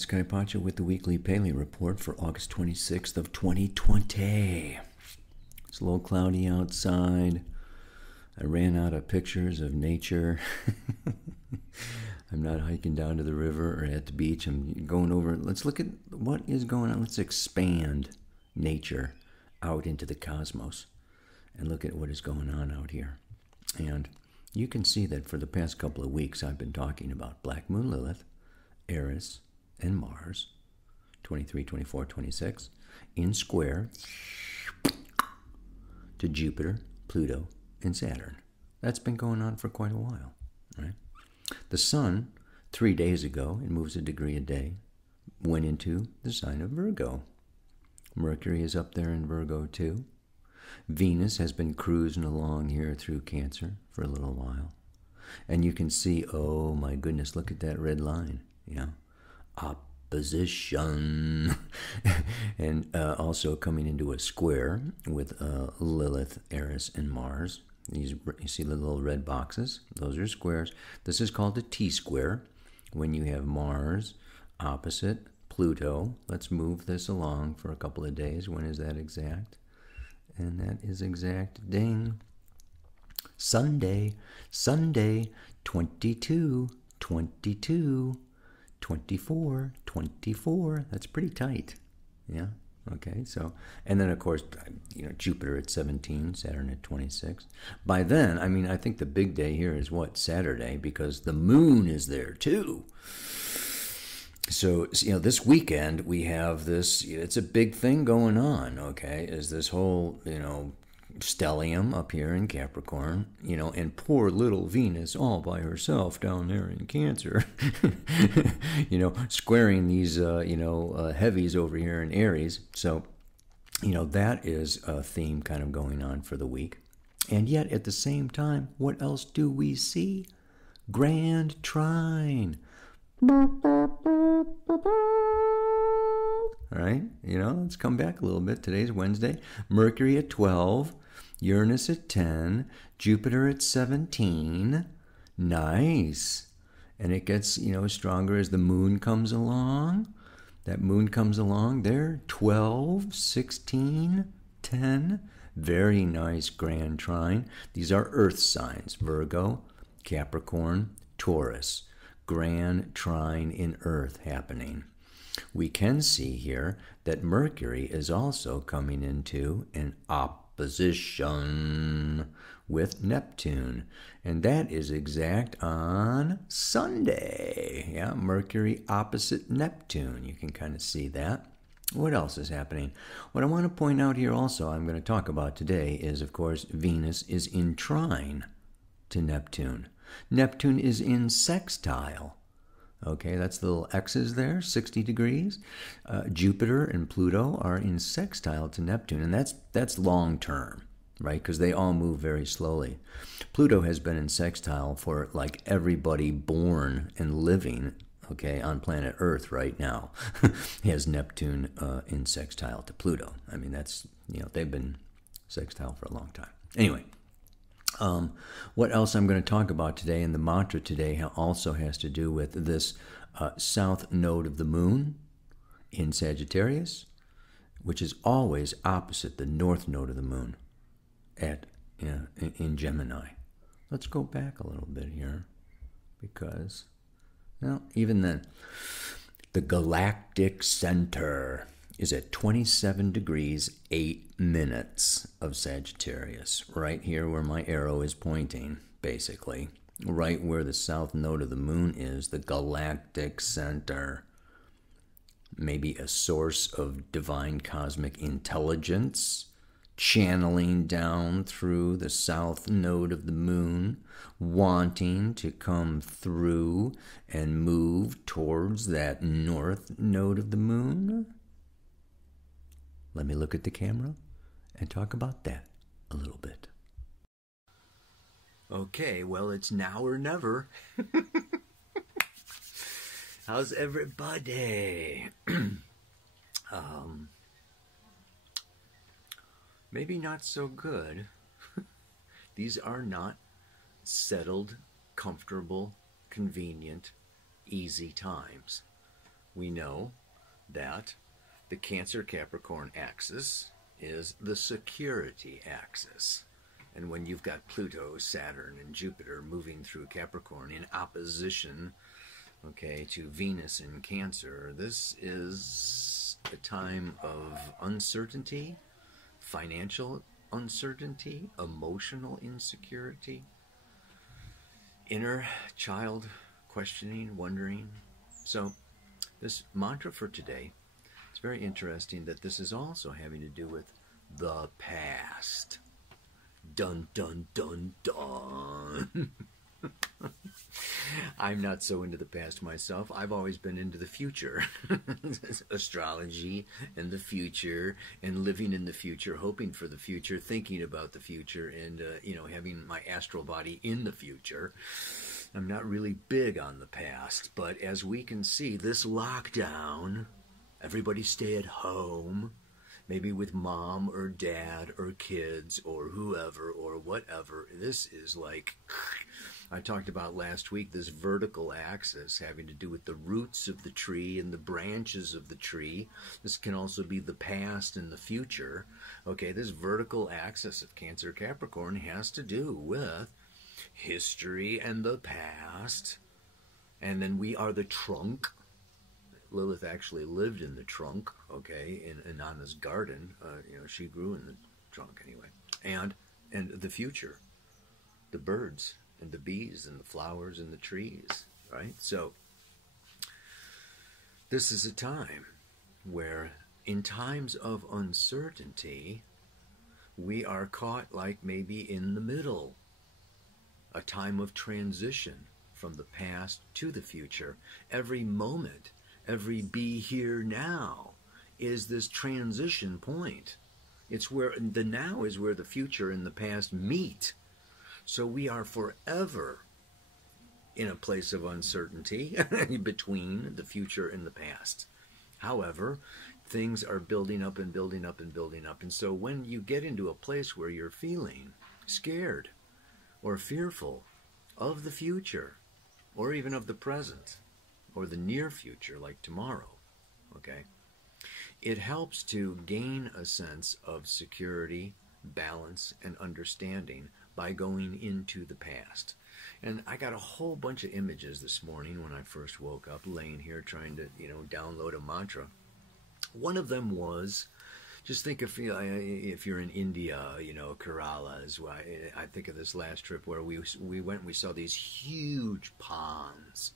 Sky Pacha with the weekly Paley report for August 26th of 2020. It's a little cloudy outside. I ran out of pictures of nature. I'm not hiking down to the river or at the beach. I'm going over. Let's look at what is going on. Let's expand nature out into the cosmos and look at what is going on out here. And you can see that for the past couple of weeks I've been talking about Black Moon Lilith, Eris, and Mars, 23, 24, 26, in square to Jupiter, Pluto, and Saturn. That's been going on for quite a while, right? The Sun, 3 days ago, it moves a degree a day, went into the sign of Virgo. Mercury is up there in Virgo too. Venus has been cruising along here through Cancer for a little while. And you can see, oh my goodness, look at that red line, opposition. And also coming into a square with Lilith, Eris, and Mars. You see the little red boxes? Those are squares. This is called a T-square when you have Mars opposite Pluto. Let's move this along for a couple of days. When is that exact? And that is exact, ding, Sunday, 22, 22, 24, 24. That's pretty tight. Yeah. Okay. So, and then of course, Jupiter at 17, Saturn at 26. By then, I mean, I think the big day here is what? Saturday, because the moon is there too. So, this weekend we have this, it's a big thing going on, okay, is this whole, stellium up here in Capricorn, and poor little Venus all by herself down there in Cancer, squaring these, heavies over here in Aries. So, that is a theme kind of going on for the week. And yet at the same time, what else do we see? Grand trine. All right, let's come back a little bit. Today's Wednesday. Mercury at 12, Uranus at 10, Jupiter at 17. Nice. And it gets, stronger as the moon comes along. That moon comes along there, 12, 16, 10. Very nice grand trine. These are earth signs, Virgo, Capricorn, Taurus. Grand trine in Earth happening. We can see here that Mercury is also coming into an opposition with Neptune, and that is exact on Sunday. Yeah, Mercury opposite Neptune. You can kind of see that. What else is happening? What I want to point out here also, I'm going to talk about today, is of course Venus is in trine to Neptune. Neptune is in sextile. Okay, that's the little X's there, 60 degrees. Jupiter and Pluto are in sextile to Neptune, and that's long term, right? Because they all move very slowly. Pluto has been in sextile for like everybody born and living, okay, on planet Earth right now. He has Neptune in sextile to Pluto. I mean, that's, they've been sextile for a long time. Anyway. What else I'm going to talk about today, and the mantra today also has to do with this south node of the moon in Sagittarius, which is always opposite the north node of the moon in Gemini. Let's go back a little bit here because, even then, the galactic center is at 27 degrees 8 minutes of Sagittarius, right here where my arrow is pointing, basically, right where the south node of the moon is, the galactic center. Maybe a source of divine cosmic intelligence channeling down through the south node of the moon, wanting to come through and move towards that north node of the moon. Let me look at the camera and talk about that a little bit. Okay, well, it's now or never. How's everybody? Maybe not so good. These are not settled, comfortable, convenient, easy times. we know that the Cancer-Capricorn axis is the security axis. And when you've got Pluto, Saturn, and Jupiter moving through Capricorn in opposition, okay, to Venus in Cancer, this is a time of uncertainty, financial uncertainty, emotional insecurity, inner child questioning, wondering. So this mantra for today, it's very interesting that this is also having to do with the past. Dun, dun, dun, dun. I'm not so into the past myself. I've always been into the future. Astrology and the future and living in the future, hoping for the future, thinking about the future, and having my astral body in the future. I'm not really big on the past, but as we can see, this lockdown, everybody stay at home, maybe with mom or dad or kids or whoever or whatever. This is like, I talked about last week, this vertical axis having to do with the roots of the tree and the branches of the tree. This can also be the past and the future. Okay, this vertical axis of Cancer Capricorn has to do with history and the past. And then we are the trunk. Lilith actually lived in the trunk, okay, in Inanna's garden. She grew in the trunk anyway. And the future, the birds and the bees and the flowers and the trees, right? So this is a time where in times of uncertainty, we are caught like maybe in the middle, a time of transition from the past to the future. Every moment, every be here now is this transition point. It's where the now is where the future and the past meet. So we are forever in a place of uncertainty between the future and the past. However, things are building up and building up and building up. And so when you get into a place where you're feeling scared or fearful of the future, or even of the present, or the near future, like tomorrow, okay, it helps to gain a sense of security, balance, and understanding by going into the past. And I got a whole bunch of images this morning when I first woke up, laying here trying to, download a mantra. One of them was, just think if you're in India, Kerala is why I think of this last trip where we went and we saw these huge ponds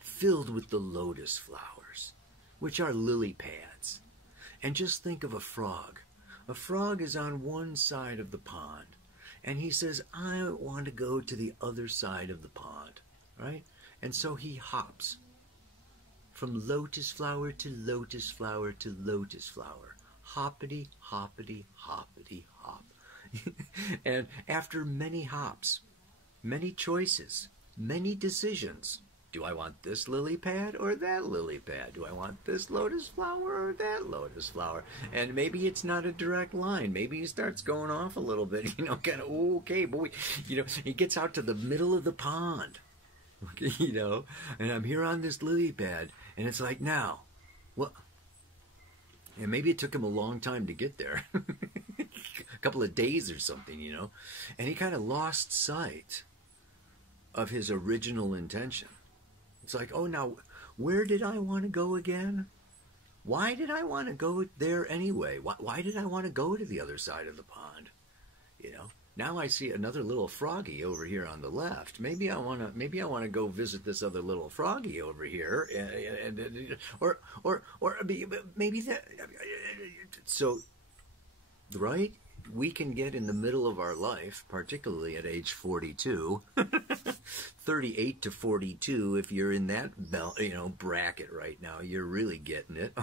filled with the lotus flowers, which are lily pads. And just think of a frog. A frog is on one side of the pond, and he says, I want to go to the other side of the pond, right? And so he hops from lotus flower to lotus flower to lotus flower. Hoppity, hoppity, hoppity, hop. And after many hops, many choices, many decisions, do I want this lily pad or that lily pad? Do I want this lotus flower or that lotus flower? And maybe it's not a direct line. Maybe he starts going off a little bit, kind of, okay, boy, he gets out to the middle of the pond, and I'm here on this lily pad, and it's like, now, what? And maybe it took him a long time to get there, a couple of days or something, and he kind of lost sight of his original intention. It's like, oh, now, where did I want to go again? Why did I want to go there anyway? Why did I want to go to the other side of the pond? Now I see another little froggy over here on the left. Maybe I want to go visit this other little froggy over here, or maybe that. So, right? We can get in the middle of our life, particularly at age 42, 38 to 42. If you're in that bracket right now, you're really getting it.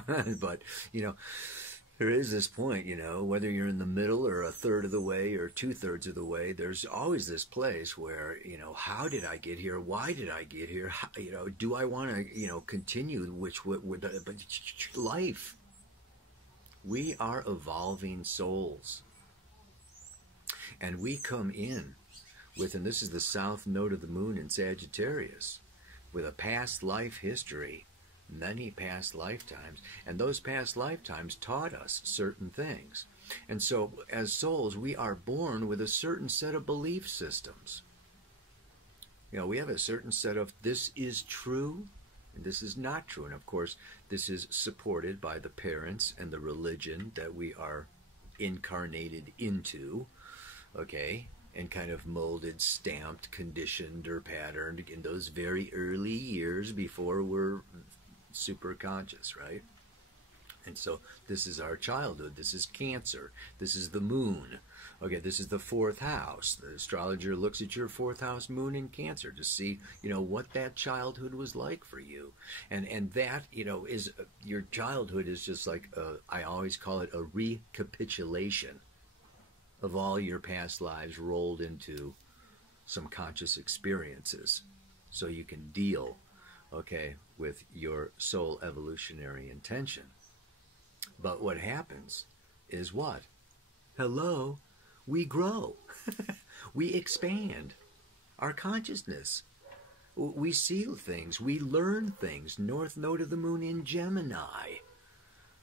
But there is this point, whether you're in the middle or a third of the way or 2/3 of the way, there's always this place where, how did I get here? Why did I get here? How, do I want to, continue with life? We are evolving souls. And we come in with, and this is the south node of the moon in Sagittarius, with a past life history many past lifetimes, and those past lifetimes taught us certain things. And so as souls, we are born with a certain set of belief systems. You know, we have a certain set of this is true and this is not true. And of course, this is supported by the parents and the religion that we are incarnated into, okay, and kind of molded, stamped, conditioned, or patterned in those very early years before we're super conscious, right? And so this is our childhood. This is Cancer. This is the moon. Okay, this is the fourth house. The astrologer looks at your fourth house moon in Cancer to see, you know, what that childhood was like for you. And that, you know, is your childhood is just like, I always call it a recapitulation of all your past lives rolled into some conscious experiences so you can deal, okay, with your soul evolutionary intention. But what happens is what? Hello, we grow. We expand our consciousness. We see things. We learn things. North node of the moon in Gemini.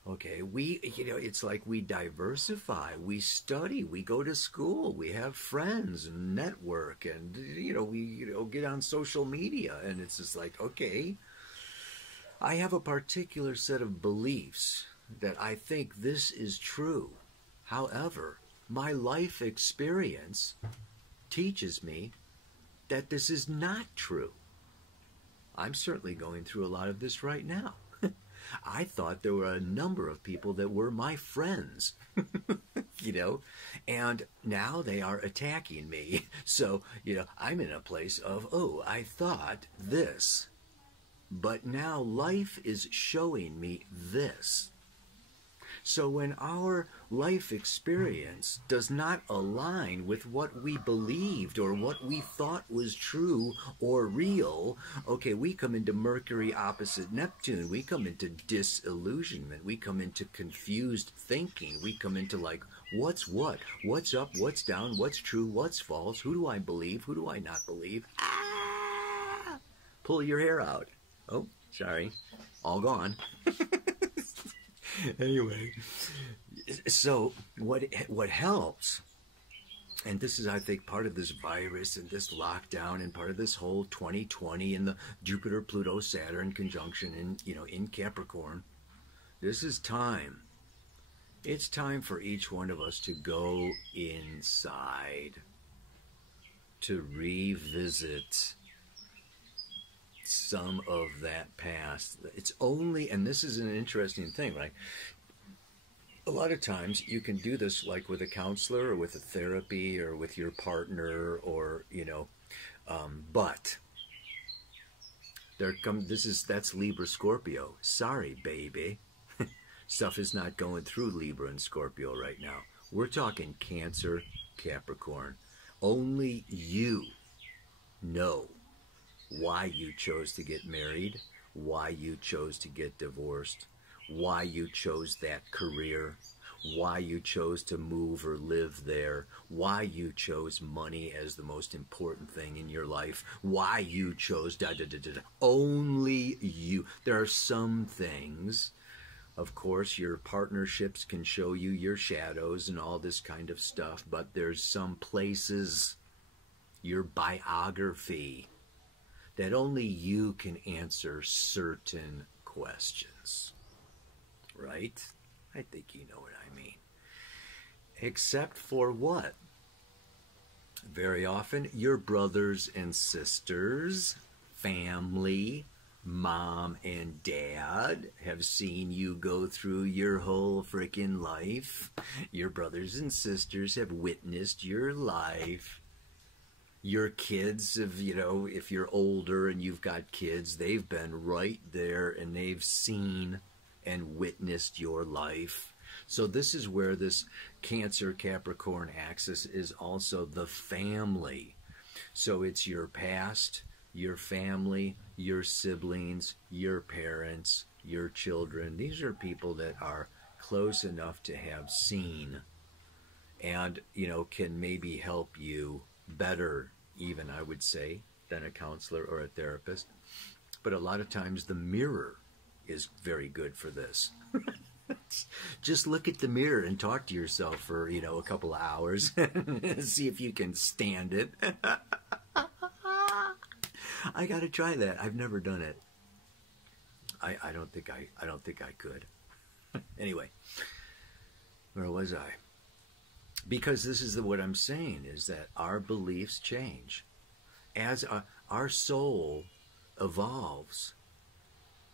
Okay, it's like we diversify, we study, we go to school, we have friends and network, and, we get on social media, and it's just like, okay, I have a particular set of beliefs that I think this is true. However, my life experience teaches me that this is not true. I'm certainly going through a lot of this right now. I thought there were a number of people that were my friends, and now they are attacking me. So, I'm in a place of, oh, I thought this, but now life is showing me this. So when our life experience does not align with what we believed or what we thought was true or real, okay, we come into Mercury opposite Neptune. We come into disillusionment. We come into confused thinking. We come into like, what's what? What's up? What's down? What's true? What's false? Who do I believe? Who do I not believe? Ah! Pull your hair out. Oh, sorry. All gone. Anyway, so what helps, and this is, I think, part of this virus and this lockdown and part of this whole 2020 and the Jupiter-Pluto-Saturn conjunction in Capricorn, this is time. It's time for each one of us to go inside, to revisit some of that past. It's only, and this is an interesting thing, right? A lot of times you can do this like with a counselor or with a therapy or with your partner or, but that's Libra Scorpio. Sorry, baby. Stuff is not going through Libra and Scorpio right now. We're talking Cancer, Capricorn. Only you know why you chose to get married, why you chose to get divorced, why you chose that career, why you chose to move or live there, why you chose money as the most important thing in your life, why you chose da-da-da-da-da. Only you. There are some things, of course, your partnerships can show you your shadows and all this kind of stuff, but there's some places, your biography, that only you can answer certain questions, right? I think you know what I mean. Except for what? Very often, your brothers and sisters, family, mom and dad have seen you go through your whole freaking life. Your brothers and sisters have witnessed your life. Your kids have, if you're older and you've got kids, they've been right there and they've seen and witnessed your life. So this is where this Cancer-Capricorn axis is also the family. So it's your past, your family, your siblings, your parents, your children. These are people that are close enough to have seen and, can maybe help you better, even, I would say, than a counselor or a therapist. But a lot of times the mirror is very good for this. Just look at the mirror and talk to yourself for, a couple of hours. See if you can stand it. I got to try that. I've never done it. I don't think I could. Anyway, where was I? Because this is what I'm saying, is that our beliefs change. As our soul evolves,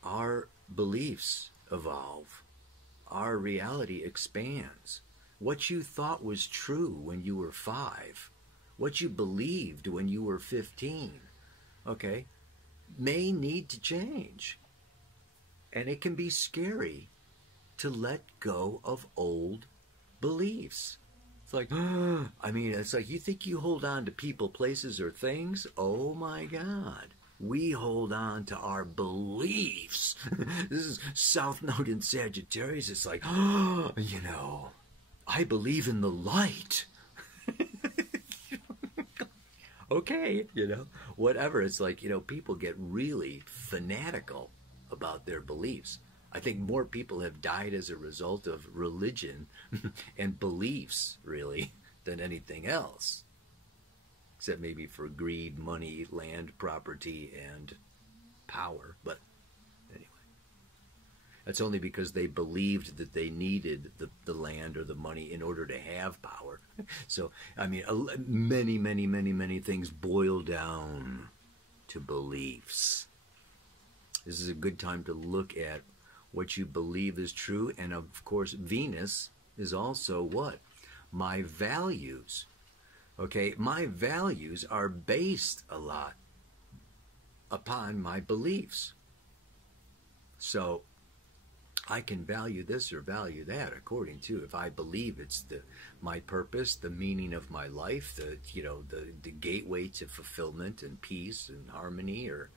our beliefs evolve. Our reality expands. What you thought was true when you were 5, what you believed when you were 15, okay, may need to change. And it can be scary to let go of old beliefs. It's like, it's like you think you hold on to people, places, or things? Oh my God. We hold on to our beliefs. This is South Node in Sagittarius. It's like, I believe in the light. Okay, whatever. It's like, people get really fanatical about their beliefs. I think more people have died as a result of religion and beliefs, really, than anything else. Except maybe for greed, money, land, property, and power. But anyway, that's only because they believed that they needed the land or the money in order to have power. So, many, many, many, many things boil down to beliefs. This is a good time to look at what you believe is true. And of course, Venus is also what? My values. Okay, my values are based a lot upon my beliefs. So I can value this or value that according to if I believe it's my purpose, the meaning of my life, the gateway to fulfillment and peace and harmony, or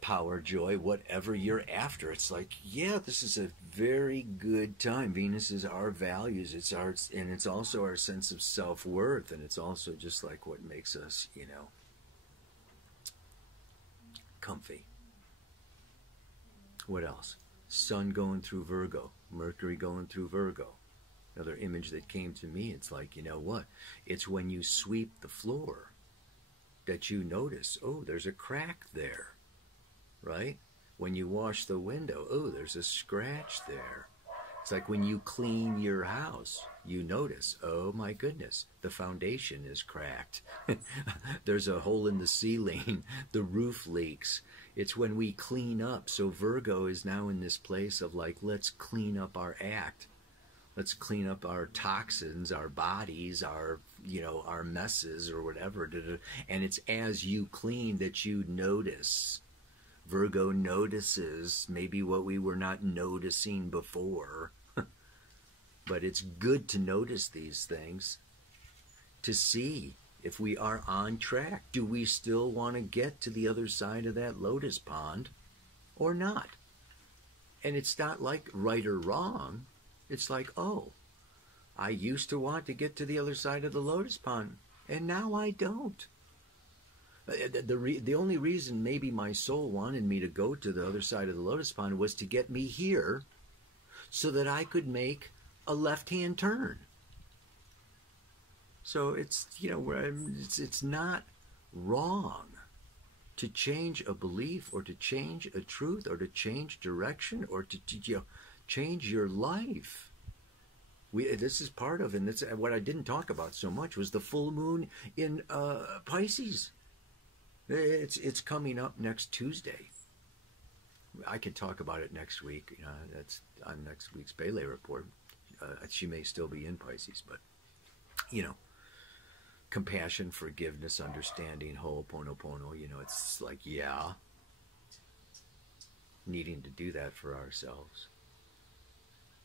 power, joy, whatever you're after. It's like, yeah, this is a very good time. Venus is our values. And it's also our sense of self-worth. And it's also just like what makes us, comfy. What else? Sun going through Virgo, Mercury going through Virgo. Another image that came to me, it's like, what? It's when you sweep the floor that you notice, oh, there's a crack there. Right? When you wash the window, oh, there's a scratch there. It's like when you clean your house, you notice, oh my goodness, the foundation is cracked. There's a hole in the ceiling. The roof leaks. It's when we clean up. So Virgo is now in this place of like, let's clean up our act. Let's clean up our toxins, our bodies, our messes or whatever. And it's as you clean that you notice. Virgo notices maybe what we were not noticing before. But it's good to notice these things to see if we are on track. Do we still want to get to the other side of that lotus pond or not? And it's not like right or wrong. It's like, oh, I used to want to get to the other side of the lotus pond, and now I don't. The only reason maybe my soul wanted me to go to the other side of the lotus pond was to get me here so that I could make a left-hand turn. So it's, it's not wrong to change a belief or to change a truth or to change direction or to change your life. This is part of, and that's what I didn't talk about so much, was the full moon in Pisces. It's coming up next Tuesday. I could talk about it next week. That's on next week's Pele report. She may still be in Pisces, but compassion, forgiveness, understanding, ho'oponopono. It's like, yeah, needing to do that for ourselves.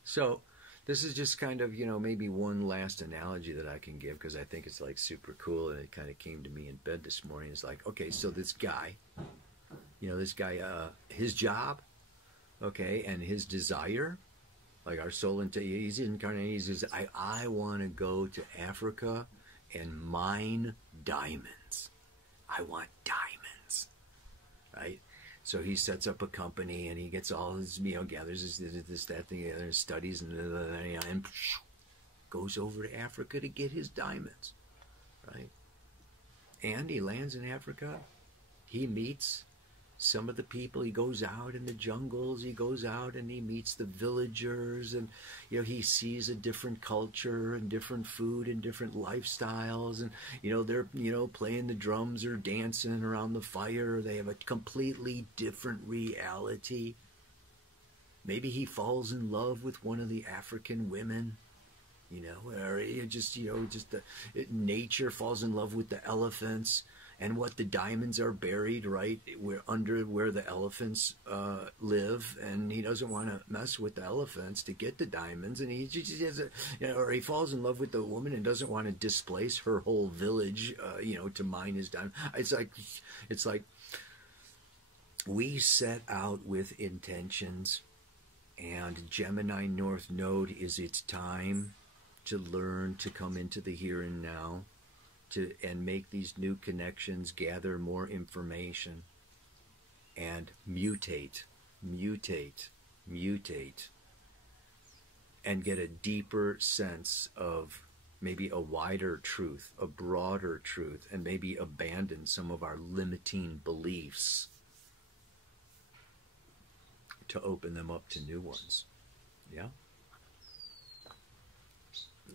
So this is just kind of, maybe one last analogy that I can give, because I think it's like super cool, and it kind of came to me in bed this morning. It's like, okay, so this guy, his job, okay, and his desire, like our soul, he's incarnated, he says, I want to go to Africa and mine diamonds. I want diamonds, right? So he sets up a company and he gets all his, gathers this, that, the other, studies, and goes over to Africa to get his diamonds, right? And he lands in Africa. He meets some of the people. He goes out in the jungles. He goes out and he meets the villagers, and he sees a different culture and different food and different lifestyles, and they're playing the drums or dancing around the fire. They have a completely different reality. Maybe he falls in love with one of the African women. Or nature falls in love with the elephants, and what the diamonds are buried right where the elephants live, and he doesn't want to mess with the elephants to get the diamonds, and he just has or he falls in love with the woman and doesn't want to displace her whole village, to mine his diamond. It's like we set out with intentions, and Gemini North Node is its time to learn to come into the here and now, and make these new connections, gather more information, and mutate, and get a deeper sense of maybe a wider truth, a broader truth, and maybe abandon some of our limiting beliefs to open them up to new ones. Yeah?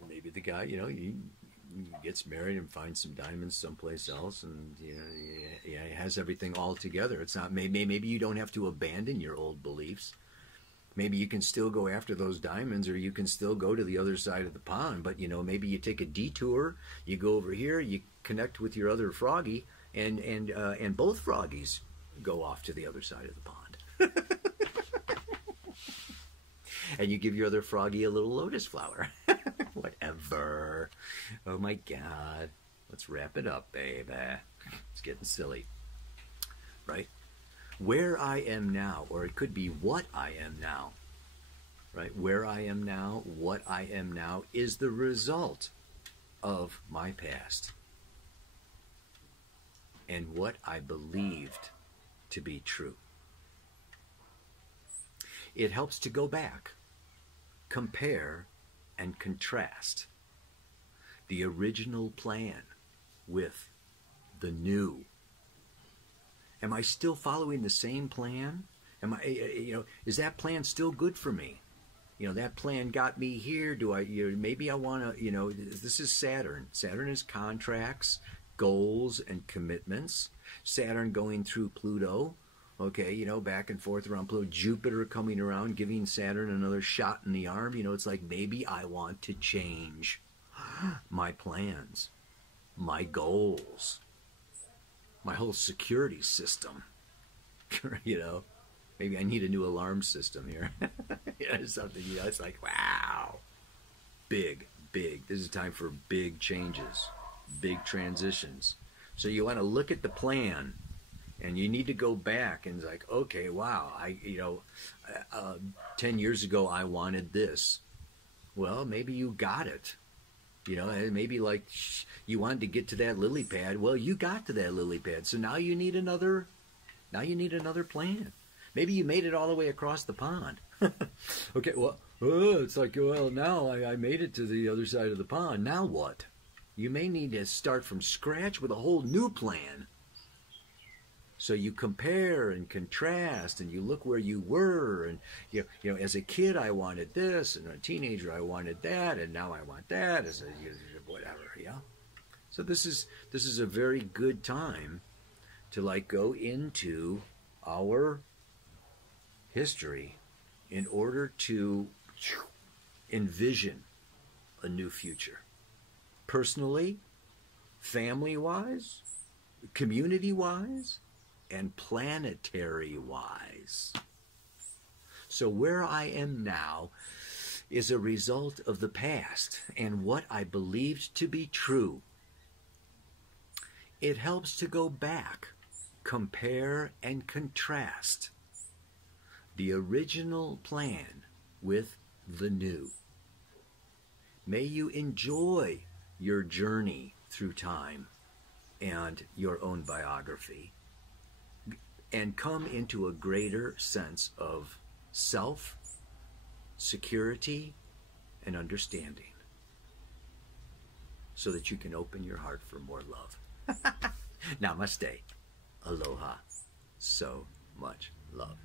Maybe the guy, he gets married and finds some diamonds someplace else, and he has everything all together. It's not maybe you don't have to abandon your old beliefs. Maybe you can still go after those diamonds, or you can still go to the other side of the pond. But maybe you take a detour. You go over here. You connect with your other froggy, and both froggies go off to the other side of the pond. And you give your other froggy a little lotus flower. Whatever. Oh my God. Let's wrap it up, baby. It's getting silly. Right? Where I am now, or it could be what I am now. Right? Where I am now, what I am now, is the result of my past. And what I believed to be true. It helps to go back, compare, and contrast the original plan with the new. Am I still following the same plan? Is that plan still good for me? That plan got me here. Do I, maybe I want to, this is Saturn. Saturn is contracts, goals, and commitments. Saturn going through Pluto. Okay, back and forth around Pluto. Jupiter coming around, giving Saturn another shot in the arm. It's like maybe I want to change my plans, my goals, my whole security system. Maybe I need a new alarm system here. Something, it's like, wow. Big. This is time for big changes, big transitions. So you want to look at the plan. And you need to go back and it's like, okay, wow, 10 years ago I wanted this. Well, maybe you got it. Maybe like you wanted to get to that lily pad. Well, you got to that lily pad. So now you need another plan. Maybe you made it all the way across the pond. Okay, well, it's like, well, now I made it to the other side of the pond. Now what? You may need to start from scratch with a whole new plan. So you compare and contrast, and you look where you were, and as a kid I wanted this, and a teenager I wanted that, and now I want that, as a whatever, yeah. So this is a very good time to go into our history in order to envision a new future, personally, family-wise, community-wise, and planetary-wise. So where I am now is a result of the past and what I believed to be true. It helps to go back, compare, and contrast the original plan with the new. May you enjoy your journey through time and your own biography. and come into a greater sense of self, security, and understanding, so that you can open your heart for more love. Namaste. Aloha. So much love.